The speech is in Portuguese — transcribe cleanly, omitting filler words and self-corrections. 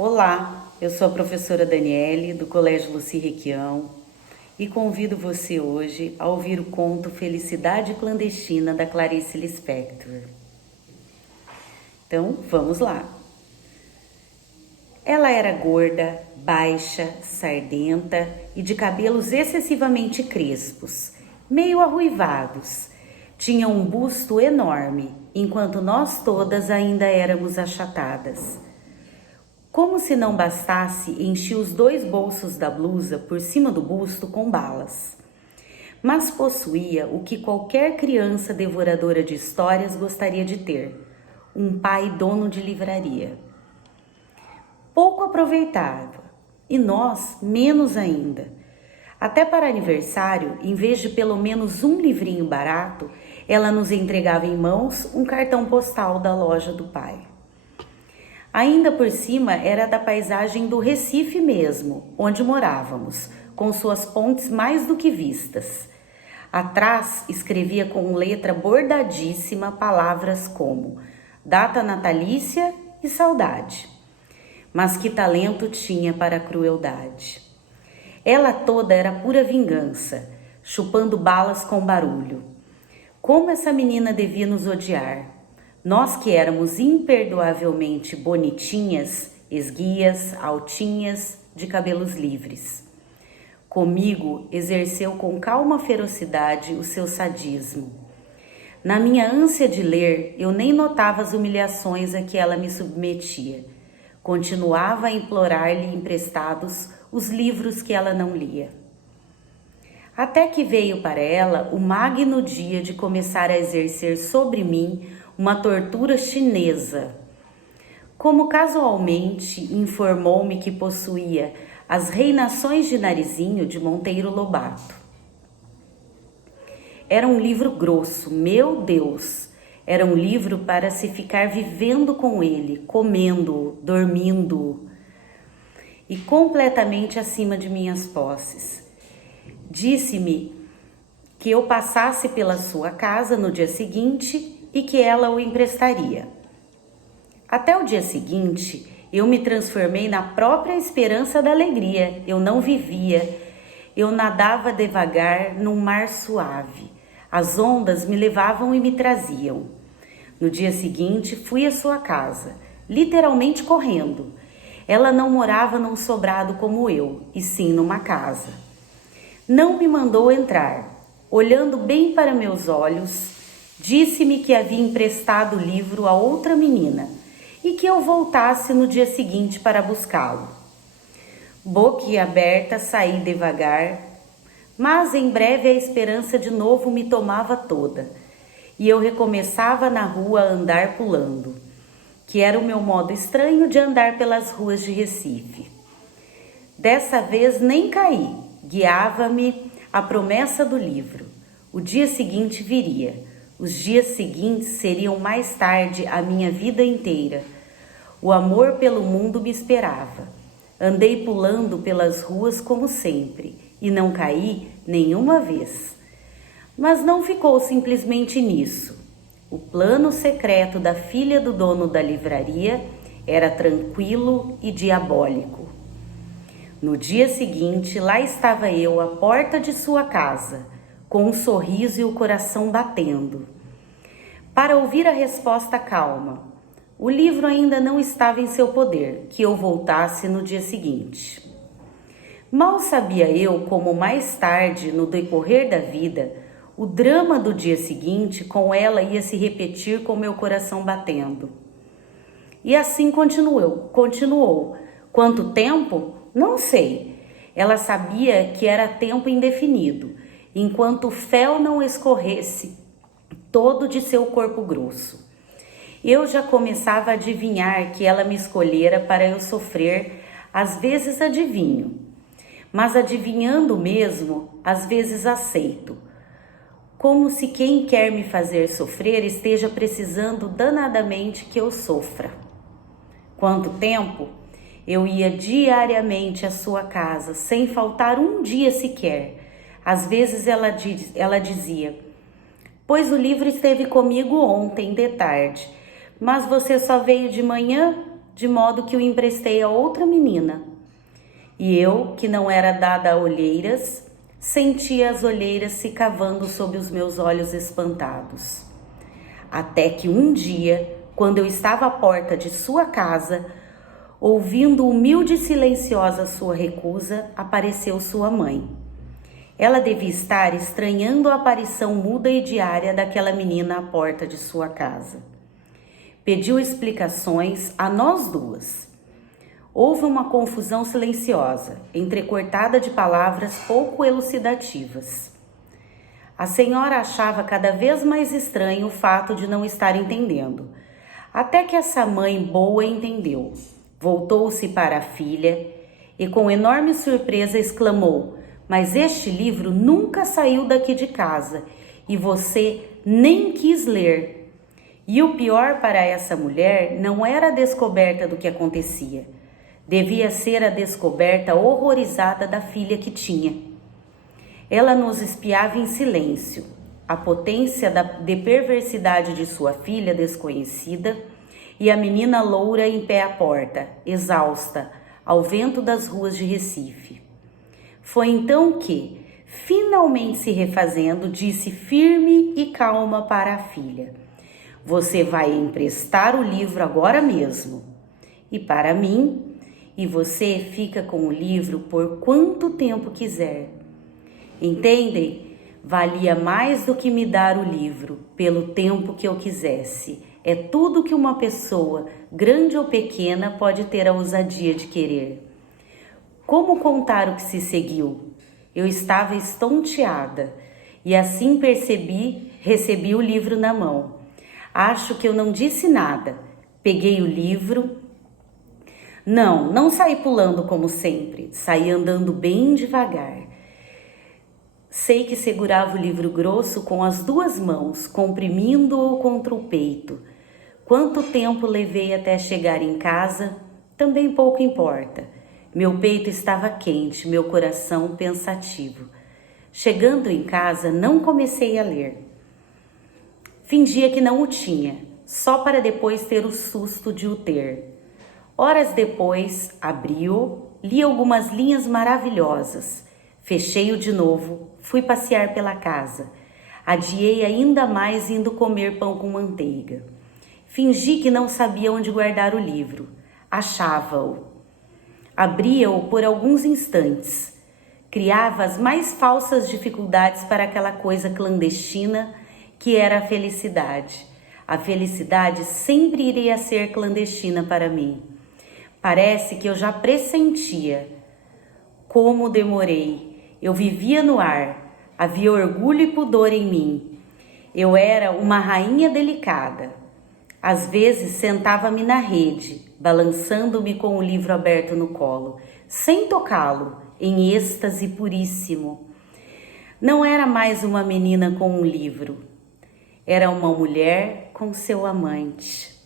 Olá, eu sou a professora Daniele, do Colégio Luci Requião, e convido você hoje a ouvir o conto Felicidade Clandestina, da Clarice Lispector. Então, vamos lá. Ela era gorda, baixa, sardenta e de cabelos excessivamente crespos, meio arruivados. Tinha um busto enorme, enquanto nós todas ainda éramos achatadas. Como se não bastasse, enchia os 2 bolsos da blusa por cima do busto com balas. Mas possuía o que qualquer criança devoradora de histórias gostaria de ter: um pai dono de livraria. Pouco aproveitava, e nós menos ainda. Até para aniversário, em vez de pelo menos um livrinho barato, ela nos entregava em mãos um cartão postal da loja do pai. Ainda por cima era da paisagem do Recife mesmo, onde morávamos, com suas pontes mais do que vistas. Atrás escrevia com letra bordadíssima palavras como data natalícia e saudade. Mas que talento tinha para a crueldade. Ela toda era pura vingança, chupando balas com barulho. Como essa menina devia nos odiar? Nós que éramos imperdoavelmente bonitinhas, esguias, altinhas, de cabelos livres. Comigo exerceu com calma ferocidade o seu sadismo. Na minha ânsia de ler, eu nem notava as humilhações a que ela me submetia. Continuava a implorar-lhe emprestados os livros que ela não lia. Até que veio para ela o magno dia de começar a exercer sobre mim uma tortura chinesa. Como casualmente informou-me que possuía As Reinações de Narizinho, de Monteiro Lobato. Era um livro grosso, meu Deus! Era um livro para se ficar vivendo com ele, comendo, dormindo, e completamente acima de minhas posses. Disse-me que eu passasse pela sua casa no dia seguinte e que ela o emprestaria. Até o dia seguinte, eu me transformei na própria esperança da alegria. Eu não vivia, eu nadava devagar num mar suave. As ondas me levavam e me traziam. No dia seguinte, fui à sua casa, literalmente correndo. Ela não morava num sobrado como eu, e sim numa casa. Não me mandou entrar. Olhando bem para meus olhos, disse-me que havia emprestado o livro a outra menina e que eu voltasse no dia seguinte para buscá-lo. Boquiaberta, saí devagar, mas em breve a esperança de novo me tomava toda, e eu recomeçava na rua a andar pulando, que era o meu modo estranho de andar pelas ruas de Recife. Dessa vez nem caí, guiava-me a promessa do livro. O dia seguinte viria. Os dias seguintes seriam mais tarde a minha vida inteira. O amor pelo mundo me esperava. Andei pulando pelas ruas como sempre e não caí nenhuma vez. Mas não ficou simplesmente nisso. O plano secreto da filha do dono da livraria era tranquilo e diabólico. No dia seguinte, lá estava eu à porta de sua casa, com um sorriso e o coração batendo, para ouvir a resposta calma. O livro ainda não estava em seu poder, que eu voltasse no dia seguinte. Mal sabia eu como mais tarde, no decorrer da vida, o drama do dia seguinte com ela ia se repetir com meu coração batendo. E assim continuou. Quanto tempo? Não sei. Ela sabia que era tempo indefinido, enquanto o fel não escorresse todo de seu corpo grosso. Eu já começava a adivinhar que ela me escolhera para eu sofrer, às vezes adivinho, mas adivinhando mesmo, às vezes aceito, como se quem quer me fazer sofrer esteja precisando danadamente que eu sofra. Quanto tempo? Eu ia diariamente à sua casa, sem faltar um dia sequer. Às vezes ela dizia: pois o livro esteve comigo ontem de tarde, mas você só veio de manhã? de modo que o emprestei a outra menina. E eu, que não era dada a olheiras, sentia as olheiras se cavando sob os meus olhos espantados. Até que um dia, quando eu estava à porta de sua casa, ouvindo humilde e silenciosa sua recusa, apareceu sua mãe. Ela devia estar estranhando a aparição muda e diária daquela menina à porta de sua casa. Pediu explicações a nós duas. Houve uma confusão silenciosa, entrecortada de palavras pouco elucidativas. A senhora achava cada vez mais estranho o fato de não estar entendendo, até que essa mãe boa entendeu. Voltou-se para a filha e com enorme surpresa exclamou: "Mas este livro nunca saiu daqui de casa e você nem quis ler." E o pior para essa mulher não era a descoberta do que acontecia. Devia ser a descoberta horrorizada da filha que tinha. Ela nos espiava em silêncio. A potência de perversidade de sua filha desconhecida e a menina loura em pé à porta, exausta, ao vento das ruas de Recife. Foi então que, finalmente se refazendo, disse firme e calma para a filha: "Você vai emprestar o livro agora mesmo. E para mim, e você fica com o livro por quanto tempo quiser. Entendem? Valia mais do que me dar o livro, pelo tempo que eu quisesse. É tudo que uma pessoa, grande ou pequena, pode ter a ousadia de querer." Como contar o que se seguiu? Eu estava estonteada e assim recebi o livro na mão. Acho que eu não disse nada. Peguei o livro. Não saí pulando como sempre, saí andando bem devagar. Sei que segurava o livro grosso com as duas mãos, comprimindo-o contra o peito. Quanto tempo levei até chegar em casa, também pouco importa. Meu peito estava quente, meu coração pensativo. Chegando em casa, não comecei a ler. Fingia que não o tinha, só para depois ter o susto de o ter. Horas depois, abri-o, li algumas linhas maravilhosas. Fechei-o de novo, fui passear pela casa. Adiei ainda mais indo comer pão com manteiga. Fingi que não sabia onde guardar o livro. Achava-o. Abria-o por alguns instantes. Criava as mais falsas dificuldades para aquela coisa clandestina que era a felicidade. A felicidade sempre iria ser clandestina para mim. Parece que eu já pressentia. Como demorei. Eu vivia no ar. Havia orgulho e pudor em mim. Eu era uma rainha delicada. Às vezes sentava-me na rede, balançando-me com o livro aberto no colo, sem tocá-lo, em êxtase puríssimo. Não era mais uma menina com um livro. Era uma mulher com seu amante.